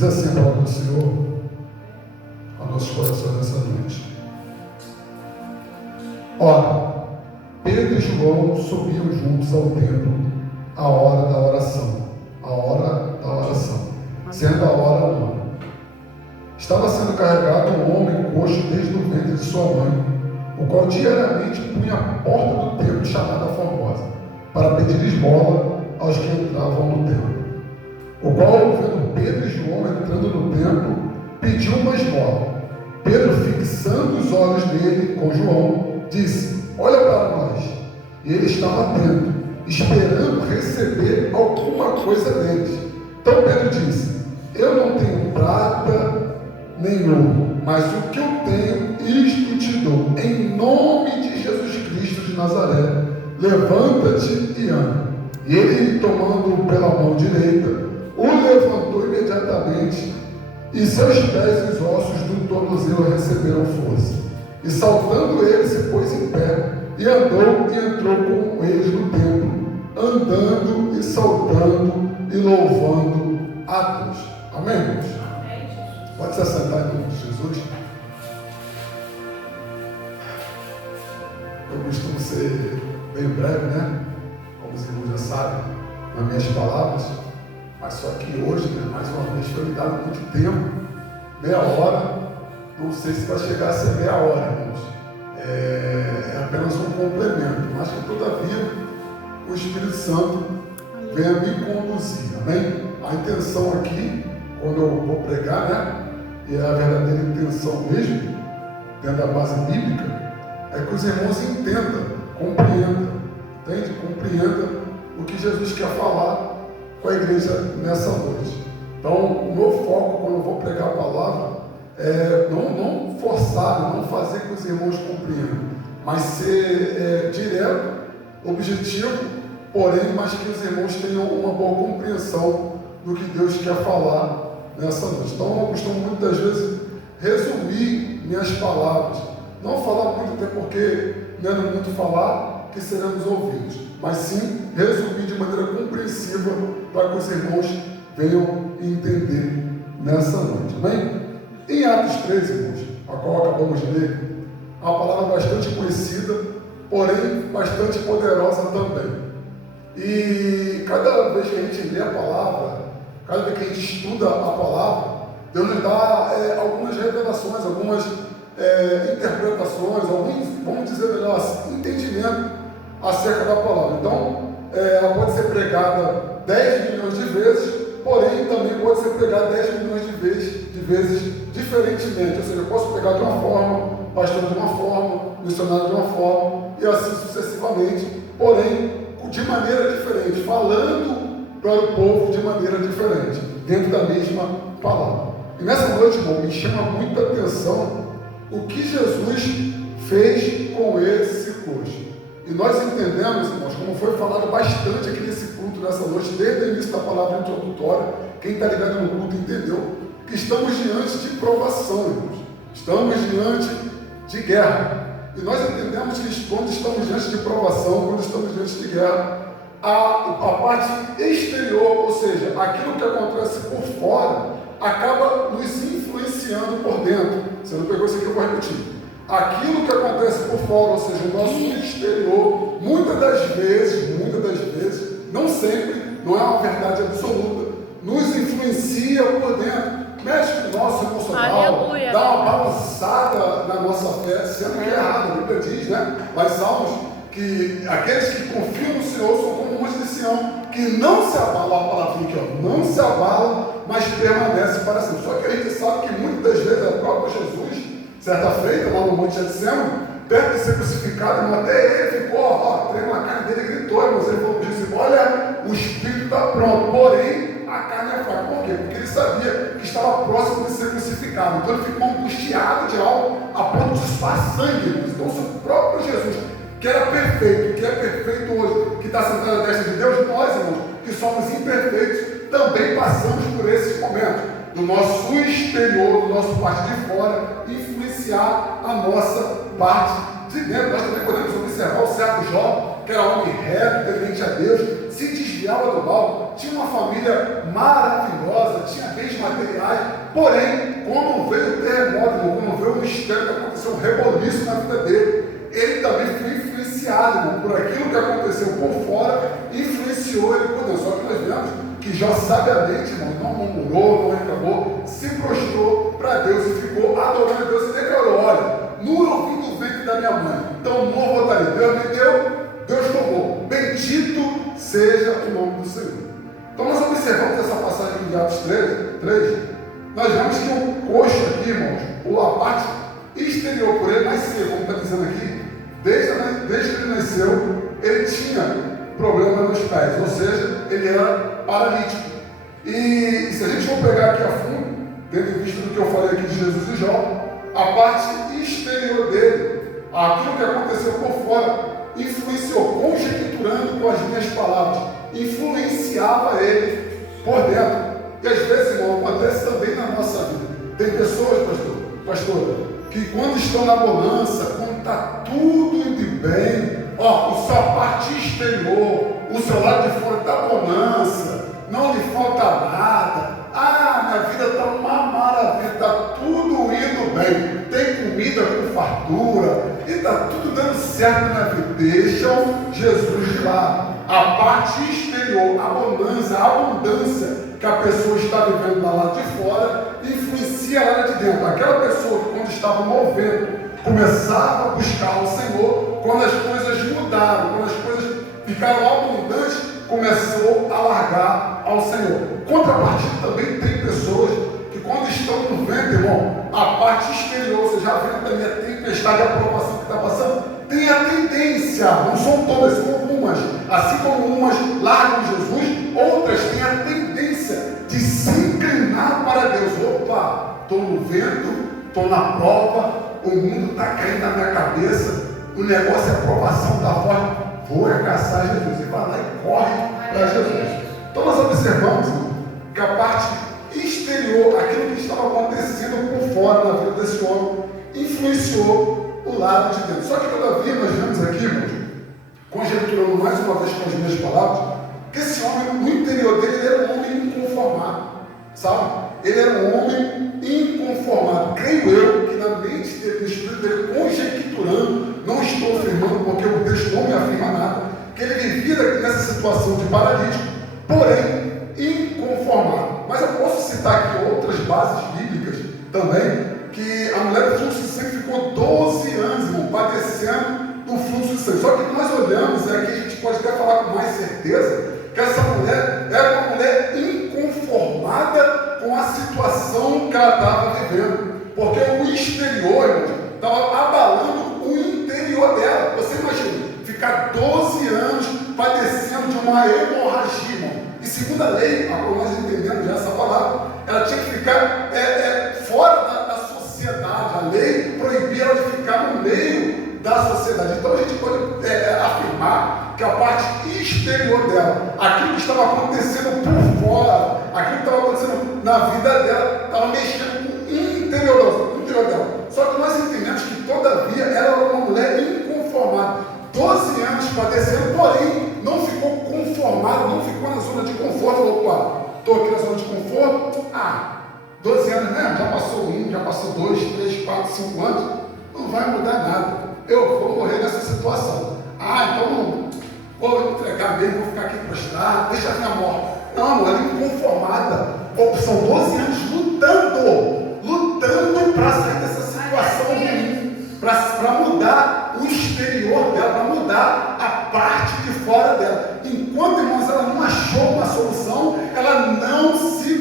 Diz assim a palavra do Senhor a nossos corações nessa noite. Ora, Pedro e João subiam juntos ao templo à hora da oração, sendo a hora 1. Estava sendo carregado um homem coxo desde o ventre de sua mãe, o qual diariamente punha a porta do templo chamada Formosa, para pedir esmola aos que entravam no templo. O qual, vendo Pedro e João entrando no templo, pediu uma esmola. Pedro, fixando os olhos nele com João, disse: olha para nós. E ele estava atento, esperando receber alguma coisa deles. Então Pedro disse: eu não tenho prata nem ouro, mas o que eu tenho, isto te dou. Em nome de Jesus Cristo de Nazaré, levanta-te e anda. E ele, tomando-o pela mão direita, o levantou imediatamente, e seus pés e os ossos do tornozelo receberam força. E saltando ele, se pôs em pé, e andou e entrou com eles no templo, andando e saltando e louvando a Deus. Amém, irmãos? Pode se assentar em nome de Jesus. Eu costumo ser bem breve, né? Como os irmãos já sabem, nas minhas palavras. Mas só que hoje, né, mais uma vez, foi me dado muito tempo, meia hora. Não sei se vai chegar a ser meia hora, irmãos. É apenas um complemento. Mas que todavia o Espírito Santo venha me conduzir. Amém? A intenção aqui, quando eu vou pregar, né? E a verdadeira intenção mesmo, dentro da base bíblica, é que os irmãos entendam, compreendam, entende? Compreendam o que Jesus quer falar com a igreja nessa noite. Então, o meu foco, quando eu vou pregar a palavra, é não forçar, não fazer com que os irmãos compreendam, mas ser direto, objetivo, porém, mas que os irmãos tenham uma boa compreensão do que Deus quer falar nessa noite. Então, eu costumo muitas vezes resumir minhas palavras, não falar muito, até porque não é muito falar que seremos ouvidos, mas sim resumir de maneira compreensiva para que os irmãos venham entender nessa noite. Amém? Em Atos 13, irmãos, a qual acabamos de ler, é uma palavra bastante conhecida, porém bastante poderosa também. E cada vez que a gente lê a palavra, cada vez que a gente estuda a palavra, Deus nos dá algumas revelações, algumas interpretações, alguns, vamos dizer melhor assim, entendimento acerca da palavra. Então, ela pode ser pregada 10 milhões de vezes, porém também pode ser pregada 10 milhões de vezes diferentemente. Ou seja, eu posso pregar de uma forma, pastor de uma forma, missionário de uma forma, e assim sucessivamente, porém de maneira diferente, falando para o povo de maneira diferente, dentro da mesma palavra. E nessa noite, irmão, me chama muita atenção o que Jesus fez com esse coxo. E nós entendemos, irmãos, como foi falado bastante aqui nesse culto, nessa noite, desde o início da palavra introdutória, quem está ligado no culto entendeu, que estamos diante de provação, irmãos. Estamos diante de guerra. E nós entendemos que quando estamos diante de provação, quando estamos diante de guerra, a parte exterior, ou seja, aquilo que acontece por fora, acaba nos influenciando por dentro. Você não pegou isso aqui, eu vou repetir. Aquilo que acontece por fora, ou seja, o nosso exterior, muitas das vezes, não sempre, não é uma verdade absoluta, nos influencia por dentro, mexe com o nosso emocional, Aleluia. dá uma balançada na nossa fé, sendo que é errado. A Bíblia diz, né, lá em Salmos, que aqueles que confiam no Senhor são como um monte de Sião, que não se abala, a palavrinha aqui, ó, não se abala, mas permanece para sempre. Só que a gente sabe que muitas das vezes o próprio Jesus, certa feita, lá no Monte Getsemane, perto de ser crucificado, até ele ficou, tremendo a carne dele, gritou, irmãos, ele falou, disse, olha, o espírito está pronto, porém a carne é fraca. Por quê? Porque ele sabia que estava próximo de ser crucificado, então ele ficou angustiado de algo a ponto de suar sangue, irmãos. Então se o próprio Jesus, que era perfeito, que é perfeito hoje, que está sentado à destra de Deus, nós, irmãos, que somos imperfeitos, também passamos por esses momentos, do nosso exterior, do nosso parte de fora, influenciar a nossa parte de dentro. Nós também podemos observar o servo Jó, que era homem reto, temente a Deus, se desviava do mal, tinha uma família maravilhosa, tinha bens materiais Porém, como veio o terremoto, como veio o mistério que aconteceu, um reboliço na vida dele, ele também foi influenciado, irmão, por aquilo que aconteceu por fora, influenciou ele por dentro. Só que nós vemos que Jó sabiamente, irmão, não murmurou, não reclamou, se prostrou para Deus e ficou adorando a Deus e declarou: olha, no eu vim do ventre da minha mãe, então não vou estar ali. Deus me deu, Deus tomou. Bendito seja o nome do Senhor. Então nós observamos essa passagem de Atos 3, nós vemos que o coxo aqui, irmãos, ou a parte exterior por ele nasceu, como está dizendo aqui, desde que ele nasceu, ele tinha problema nos pés, ou seja, ele era paralítico. E se a gente for pegar aqui a fundo, tendo em vista do que eu falei aqui de Jesus e Jó, a parte exterior dele, aquilo que aconteceu por fora, influenciou, conjecturando com as minhas palavras, influenciava ele por dentro. E às vezes, irmão, acontece também na nossa vida. Tem pessoas, pastor, que quando estão na bonança, quando está tudo indo bem, a sua parte exterior, o seu lado de fora da bonança, não lhe falta nada. Minha vida está uma maravilha, está tudo indo bem, tem comida com fartura, e está tudo dando certo na vida. Deixam Jesus de lado. A parte exterior, a abundância que a pessoa está vivendo lá de fora, influencia lá de dentro. Aquela pessoa que, quando estava movendo, começava a buscar o Senhor, quando as coisas mudaram, quando as coisas ficaram abundantes, começou a largar ao Senhor. Contrapartida, também tem pessoas que, quando estão no vento, irmão, a parte exterior, você já viu também a tempestade de aprovação que está passando, tem a tendência, não são todas, são algumas, assim como umas largam Jesus, outras têm a tendência de se inclinar para Deus. Opa, estou no vento, estou na prova, o mundo está caindo na minha cabeça, o negócio é aprovação da forte, vou caçar Jesus. E vai lá e corre para Jesus. Então nós observamos que a parte exterior, aquilo que estava acontecendo por fora na vida desse homem, influenciou o lado de dentro. Só que todavia nós vemos aqui, irmãos, conjecturando mais uma vez com as minhas palavras, que esse homem, no interior dele, ele era um homem inconformado, sabe? Ele era um homem inconformado. Creio eu que na mente dele, no espírito dele, conjecturando, não estou afirmando, porque o texto não me afirma nada, que ele vivia nessa situação de paralítico, porém inconformado. Mas eu posso citar aqui outras bases bíblicas também, que a mulher do fluxo de sangue ficou 12 anos, irmão, padecendo do fluxo de sangue. Só que nós olhamos, e aqui a gente pode até falar com mais certeza, que essa mulher era uma mulher inconformada com a situação que ela estava vivendo, porque o exterior, irmão, estava abalando o interior dela. Você imagina, ficar 12 anos padecendo de uma hemorragia, irmão. E segundo a lei, como nós entendemos já essa palavra, ela tinha que ficar fora da sociedade. A lei proibia ela de ficar no meio da sociedade. Então a gente pode afirmar que a parte exterior dela, aquilo que estava acontecendo por fora, aquilo que estava acontecendo na vida dela, estava mexendo com o interior dela. Só que nós entendemos que todavia ela era uma mulher inconformada. 12 anos padecendo, porém não ficou conformado, não ficou na zona de conforto. Opa, estou aqui na zona de conforto, 12 anos mesmo, já passou 1, já passou 2, 3, 4, 5 anos, não vai mudar nada, eu vou morrer nessa situação. Então não vou entregar mesmo, vou ficar aqui prostrado, deixa a minha morte. Não, ela é inconformada. São 12 anos lutando para sair dessa situação ruim, para mudar o exterior dela, para mudar a parte de fora dela. Enquanto, irmãos, ela não achou uma solução, ela não se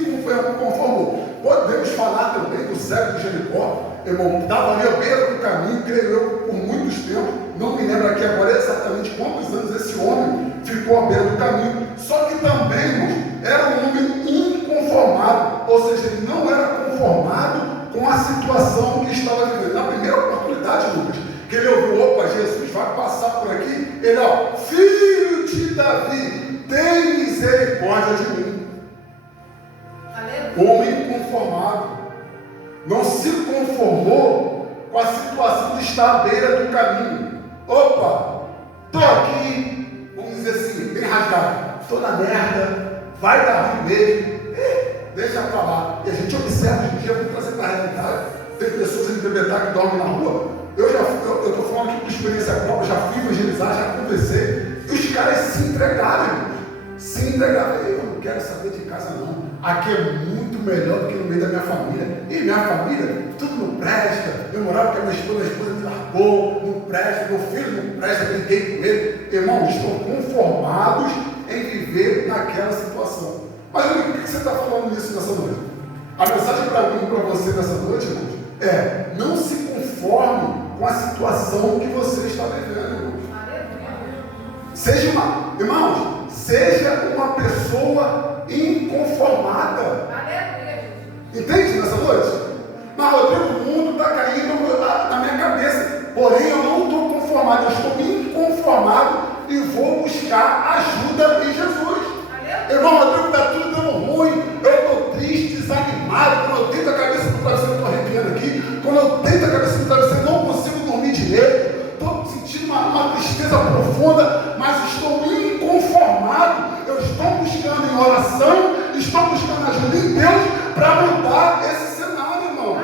conformou. Podemos falar também do cego de Jericó, irmão, estava ali à beira do caminho, creio eu, por muitos tempos, não me lembro aqui agora exatamente quantos anos esse homem ficou à beira do caminho, só que também, irmãos, era um homem inconformado, ou seja, ele não era conformado com a situação que estava vivendo. Na primeira oportunidade, Lucas, que ele ouviu, opa, Jesus vai passar por aqui, ele, filho de Davi, tem misericórdia de mim. Homem inconformado, não se conformou com a situação de estar à beira do caminho. Opa, estou aqui, vamos dizer assim, bem rasgado, estou na merda, vai dar ruim mesmo, deixa para lá. E a gente observa observo hoje em dia, vou trazer para a realidade. Tem pessoas em Bebetar que dormem na rua. Eu estou falando aqui por experiência própria, já fui evangelizar, já conversei. E os caras se entregaram, irmãos. Se entregaram. Eu não quero saber de casa, não. Aqui é muito melhor do que no meio da minha família. E minha família, tudo não presta. Eu morava com a minha esposa me largou, não presta. Meu filho não presta, briguei com ele. Irmãos, estão conformados em viver naquela situação. Mas por que você está falando isso nessa noite? A mensagem para mim e para você nessa noite, irmãos, é: não se conforme com a situação que você está vivendo, irmãos. Seja uma pessoa inconformada. Entende nessa noite? Mas Rodrigo, o mundo está caindo na minha cabeça. Porém, eu não estou conformado, eu estou inconformado e vou buscar ajuda em Jesus. Irmão, Rodrigo, está tudo dando ruim, eu estou triste, desanimado. Quando eu deito a cabeça no travesseiro, estou arrepiando aqui. Quando eu deito a cabeça no travesseiro, não consigo dormir direito. Estou sentindo uma tristeza profunda, mas estou inconformado. Eu estou buscando em oração, estou buscando ajuda em Deus para mudar esse cenário, irmão.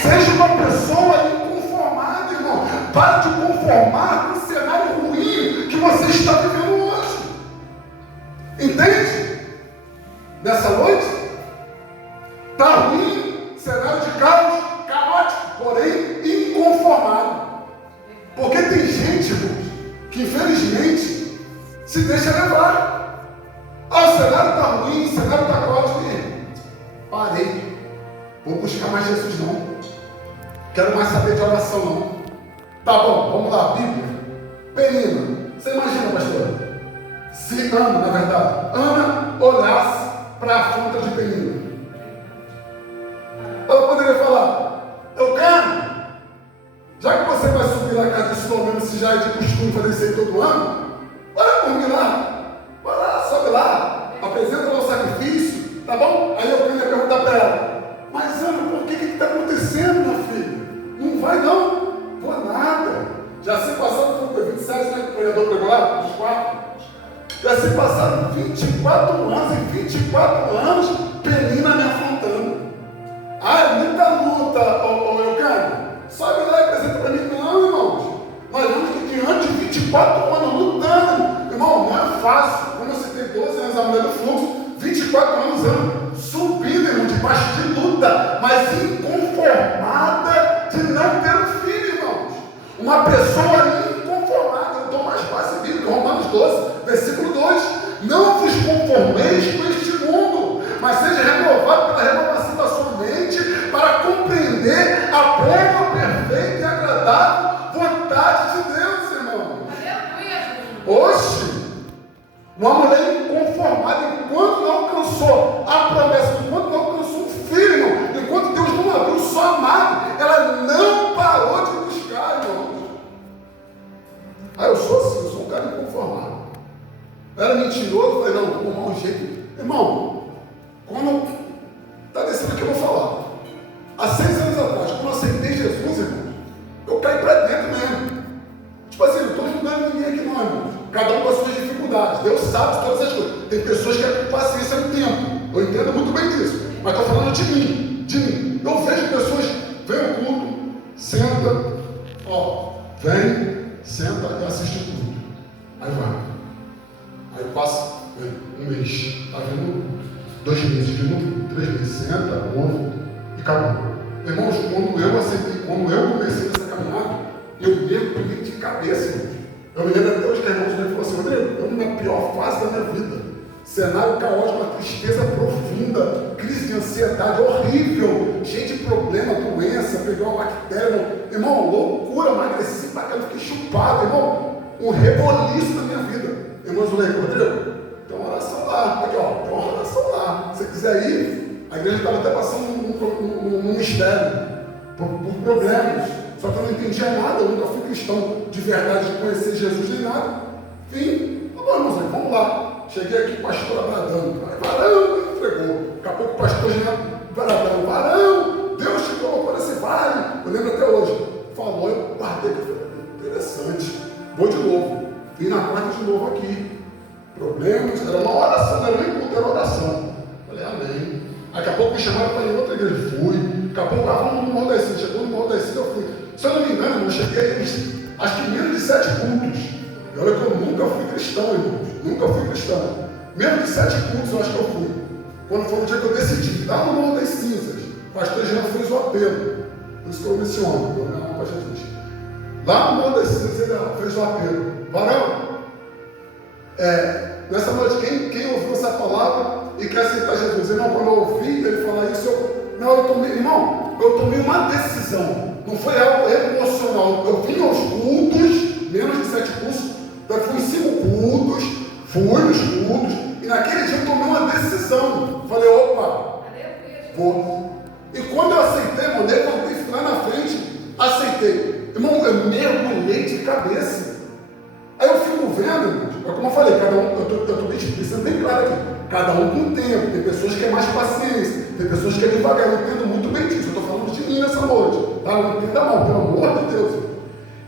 Seja uma pessoa inconformada, irmão. Pare de conformar com o cenário ruim que você está vivendo hoje. Entende? Nessa noite, está ruim, cenário de caos, caótico, porém inconformado. Porque tem gente, irmãos, que infelizmente se deixa levar. Ah, o cenário está ruim, o cenário está caótico. Parei. Vou buscar mais Jesus não. Quero mais saber de oração não. Tá bom, vamos lá, Bíblia. Penina, você imagina, pastor? Se Ana, na verdade, Ana olhasse para a fonte de Penina, ela poderia falar: eu quero. Já que você vai subir na casa de Salomão, se já é de costume fazer isso aí todo ano, vai por mim lá. Vai lá, sobe lá, apresenta lá o sacrifício, tá bom? Aí eu queria perguntar para ela: mas Ana, por que está acontecendo, minha filha? Não vai não? Vou nada. Já se passaram, foi 27, né, que o pregador pegou lá, os 4. Já se passaram 24 anos, e 24 anos, Penina me afrontando. Ah, é muita luta, eu quero. Sobe lá e apresenta para mim. Não, irmãos. Nós vamos que diante de 24 anos lutando. Irmão, não é fácil. Como você tem 12 anos a mulher do fluxo, 24 anos subindo, irmão, debaixo de luta, mas inconformada de não ter um filho, irmãos. Uma pessoa inconformada. Eu dou mais fácil bíblica, Romanos 12, versículo 2. Não vos conformeis com este mundo, mas seja renovado pela renovação da sua mente, para compreender a boa, perfeita e agradável vontade de Deus, irmão. Oxe, uma mulher inconformada, enquanto não alcançou a promessa, enquanto não alcançou um filho, irmão, enquanto Deus não abriu o seu amado, ela não parou de buscar, irmão. Ah, eu sou assim, eu sou um cara inconformado. Eu era mentiroso, eu falei: não, vou arrumar um jeito. Irmão, quando está descendo aqui, eu vou falar. Há 6 anos atrás, quando eu aceitei Jesus, irmão, eu caí para dentro mesmo. Tipo assim, não estou julgando ninguém aqui não, irmão. Cada um com as suas dificuldades. Deus sabe todas as coisas. Tem pessoas que é com paciência no tempo. Eu entendo muito bem disso. Mas estou falando de mim. De mim. Eu vejo pessoas, vem ao culto, senta, vem, senta e assiste o culto. Aí vai. Aí passa um mês, está vendo 2 meses de novo, 3 meses, senta, ouve e acabou. Irmãos, quando eu aceitei, quando eu comecei essa caminhada, eu mergulhei de cabeça, irmãos. Eu me lembro até hoje que a irmã falou assim: Rodrigo, eu na pior fase da minha vida. Cenário caótico, uma tristeza profunda, crise de ansiedade horrível, cheio de problema, doença, pegou uma bactéria. Irmão, loucura, emagreci pra cá, fiquei chupado, irmão. Um reboliço na minha vida. Irmãos, eu falei: Rodrigo, tem uma oração lá. Aqui, tem uma oração lá. Se você quiser ir, a igreja estava até passando um mistério, por problemas. Só que eu não entendia nada, eu nunca fui cristão de verdade, de conhecer Jesus nem nada. Enfim, tá bom, irmãos, vamos lá. Cheguei aqui, pastor bradando. Varão, me entregou. Daqui a pouco o pastor já bradando. Varão, Deus te colocou nesse vale. Eu lembro até hoje. Falou, eu guardei, que foi interessante. Vou de novo. Vim na quarta de novo aqui. Problemas, era uma oração, não era nem culto, era oração. Falei: amém. Daqui a pouco me chamaram para ir em outra igreja, fui. Daqui a pouco, vamos no Morro das Cinzas. Chegou no Morro das Cinzas, eu fui. Se eu não me engano, eu cheguei, acho que menos de 7 cultos. E olha que eu nunca fui cristão, irmãos. Nunca fui cristão. Menos de 7 cultos eu acho que eu fui. Quando foi o dia que eu decidi, lá no Morro das Cinzas, o pastor Jean fez o apelo. Por isso que eu menciono, eu não para Jesus. Lá no Morro das Cinzas ele fez o apelo. Varão, nessa noite, quem ouviu essa palavra e quer aceitar Jesus? Irmão, quando eu ouvi ele falar isso, eu tomei uma decisão. Não foi algo emocional. Eu vim aos cultos, menos de 7 cultos, eu fui em 5 cultos, fui nos cultos, e naquele dia eu tomei uma decisão. Falei, opa, vou. E quando eu aceitei, irmão, levantei, fui lá na frente, aceitei. Irmão, eu mergulhei de cabeça. Aí eu fico vendo, irmãos, como eu falei, cada um, eu estou sendo bem claro aqui, cada um com o tempo. Tem pessoas que é mais paciência, tem pessoas que é devagar. Eu entendo muito bem disso. Eu estou falando de mim nessa noite, tá? Não entenda mal, pelo amor de Deus.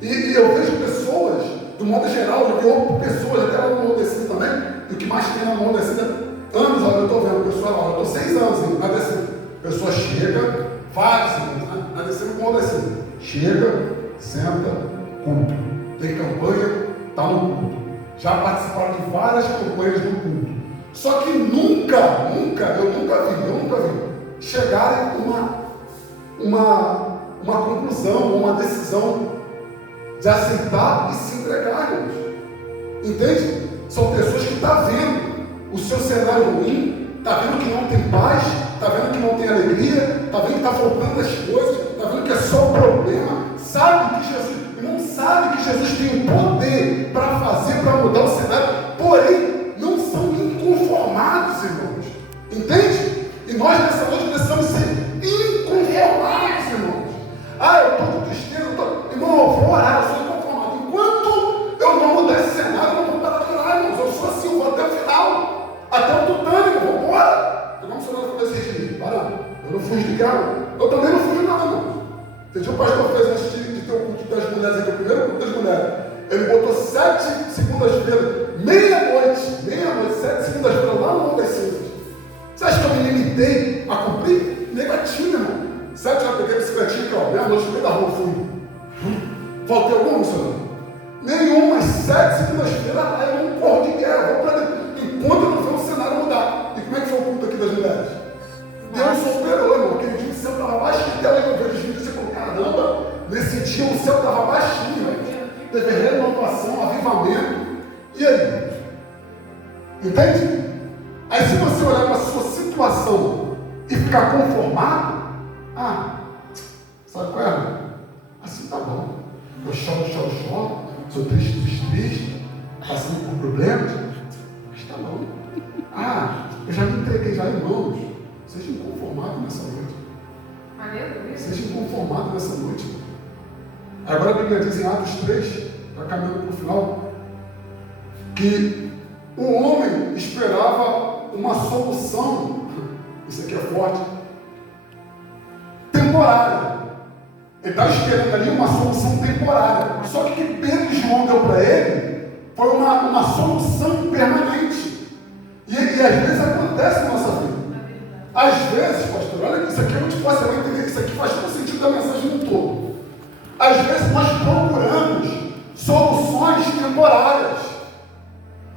E eu vejo pessoas, do modo geral, eu vejo pessoas, até lá no Morro Descido também, e o que mais tem na Morro Descido, anos, olha, eu estou vendo, pessoal, eu estou 6 anos na Descido. A pessoa chega, faz, na Descido, Morro Descido. Chega, senta, culto. Tem campanha, está no culto. Já participaram de várias campanhas no culto. Só que eu nunca vi chegarem uma conclusão, uma decisão de aceitar e se entregar, irmãos. Entende? São pessoas que estão vendo o seu cenário ruim, está vendo que não tem paz, está vendo que não tem alegria, está vendo que está faltando as coisas, está vendo que é só um problema, sabe que Jesus tem o poder para fazer, para mudar o cenário, porém, não são inconformados, irmãos. Entende? E nós nessa noite precisamos ser inconformados, irmãos. Eu estou com tristeza, irmão, eu vou orar, eu sou inconformado. Enquanto eu não mudar esse cenário, eu não vou parar de orar, irmãos. Eu sou assim, eu vou até o final, até o tutano, eu vou embora. Eu não sou nada para decidir, para. Eu não fujo de carro, eu também não fujo de nada, irmãos. Entendi? O pastor fez antes de ter o culto das mulheres aqui, o primeiro culto das mulheres. Ele botou 7 segundas-feiras, meia-noite, 7 segundas-feiras lá no Morro das Cinzas. Você acha que eu me limitei a cumprir? Negativo, irmão. 7 horas eu peguei a bicicletinha aqui, meia-noite no meio da rua, fui. Faltei alguma, senhor? Nenhuma, 7 segundas-feiras lá, eu não corro de guerra, vou para dentro. Enquanto eu não ver o cenário mudar. E como é que foi o culto aqui das mulheres? Deus superou, irmão. Aquele dia o céu estava baixinho, até hoje eu vejo os vídeos e você falou, caramba, nesse dia o céu estava baixinho, velho. Teve renovação, avivamento. E aí? Entende? Aí se você olhar para a sua situação e ficar conformado, sabe qual é? Assim tá bom. Eu choro, sou triste, passando por problemas, mas tá bom. Eu já me entreguei já, irmãos. Seja inconformado nessa noite. Seja inconformado nessa noite. Agora a Bíblia diz em Atos 3, está caminhando para o final, que o homem esperava uma solução, isso aqui é forte, temporária. Ele estava esperando ali uma solução temporária. Só que o que Pedro e João deu para ele foi uma solução permanente. E às vezes acontece na nossa vida. Às vezes, pastor, olha que isso aqui é muito fácil, você vai entender que isso aqui faz todo sentido da mensagem no todo. Às vezes nós procuramos soluções temporárias.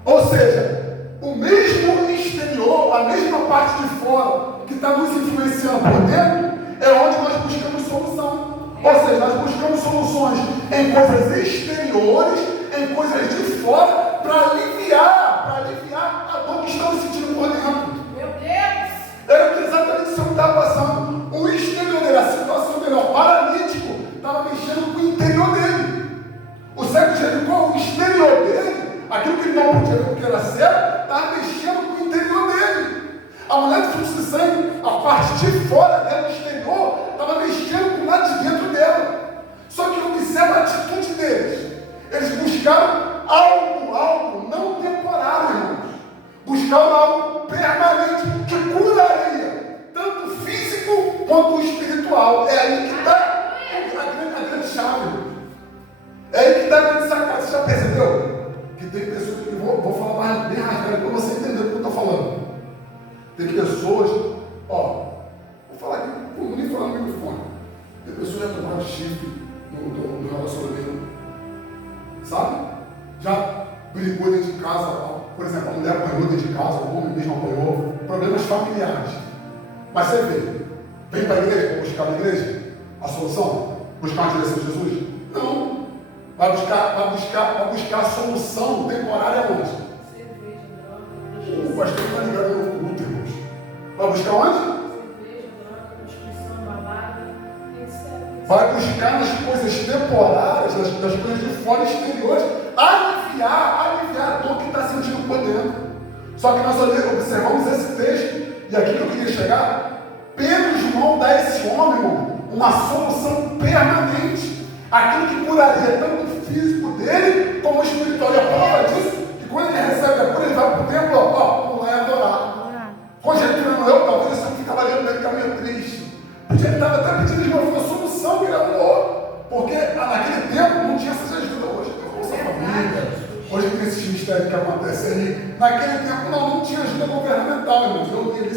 Ou seja, o mesmo exterior, a mesma parte de fora que está nos influenciando por dentro, é onde nós buscamos solução. Ou seja, nós buscamos soluções em coisas exteriores, em coisas de fora, para aliviar a dor que estamos sentindo por dentro. Meu Deus! Era exatamente isso que estava passando. O exterior dele, a situação dele, o paralítico, estava mexendo com o interior dele. O cego de Jericó, o exterior dele, aquilo que ele não podia ver porque era cego, estava mexendo com o interior dele. A mulher do fluxo de sangue, a parte de fora dela, o exterior, estava mexendo com o lado de dentro dela. Só que observa a atitude deles. Eles buscaram algo não temporário, irmãos. Buscaram algo permanente, que curaria tanto o físico quanto o espiritual. É aí que está a grande chave. É aí que está a grande sacada. Você já percebeu? Que tem pessoas que vou falar mais bem rasgado para você entender o que eu estou falando. Tem pessoas, chifre no relacionamento. Sabe? Já brigou dentro de casa, por exemplo, a mulher apanhou dentro de casa, o homem mesmo apanhou, problemas familiares. Mas você vem para a igreja, para buscar na igreja a solução? Buscar a direção de Jesus? Não. Vai buscar a solução temporária onde? O pastor está ligado no culto, irmãos. Vai buscar onde? Vai buscar nas coisas temporárias, nas coisas de fora exteriores, aliviar a dor que está sentindo por dentro. Só que nós observamos esse texto, e aqui que eu queria chegar, Pedro e João dá a esse homem, irmão, uma solução permanente. Aquilo que curaria tanto o físico dele como o espiritual. E a prova disso, que quando ele recebe a cura, ele vai para o templo, vamos lá e adorar. Conjectura não eu, talvez ele ficava ali no meio do caminho triste. Porque ele estava até pedindo de uma solução que ele arrumou. Porque naquele tempo não tinha essas ajudas. Hoje tem a Bolsa Família, hoje tem esses mistérios que acontecem aí. Naquele tempo não tinha ajuda governamental, irmãos. Eu li ali,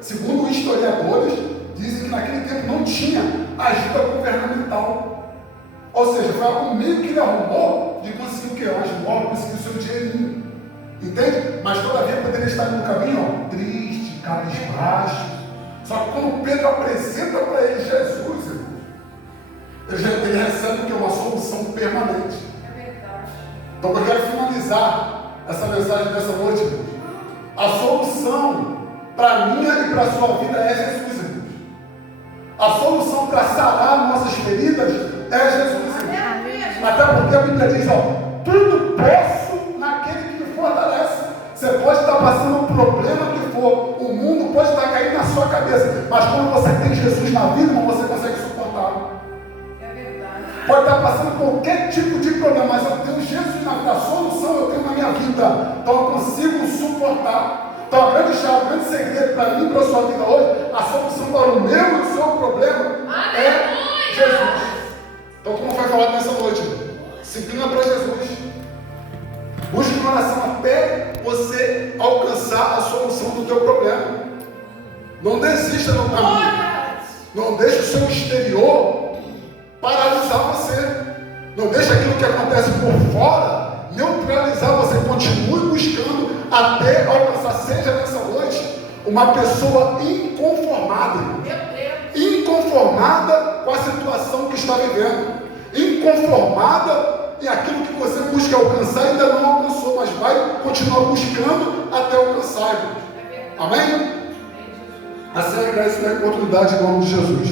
segundo historiadores, dizem que naquele tempo não tinha ajuda governamental. Ou seja, foi algo meio que ele arrumou de conseguir o que? Uma esmola, conseguir o seu dinheirinho. Entende? Mas todavia poderia estar no caminho, triste, cabisbaixo. Só que quando Pedro apresenta para ele Jesus, ele recebe o que? Uma solução permanente. É verdade. Então eu quero finalizar essa mensagem dessa noite, irmãos. A solução para a minha e para a sua vida é Jesus, irmãos. A solução para sarar nossas feridas é Jesus, irmãos. Até porque a Bíblia diz, tudo posso naquele que me fortalece. Você pode estar passando um problema que for, o mundo pode estar caindo na sua cabeça, mas quando você tem Jesus na vida, irmão, você consegue suportar. É verdade. Pode estar passando qualquer tipo de problema, mas eu tenho Jesus na vida, a solução eu tenho na minha vida, então eu consigo suportar. Então a grande chave, o grande segredo para mim e para a sua vida hoje, a solução para o meu e o seu problema é Jesus. Então como foi falado nessa noite, se inclina para Jesus. Busque uma oração até você alcançar a solução do teu problema. Não desista no caminho. Não deixe o seu exterior paralisar você. Não deixe aquilo que acontece por fora neutralizar você. Continue buscando até alcançar. Seja nessa noite uma pessoa inconformada. Inconformada com a situação que está vivendo. Inconformada e aquilo que você busca alcançar ainda não alcançou, mas vai continuar buscando até alcançar. Amém? Assim eu agradeço a oportunidade em nome de Jesus.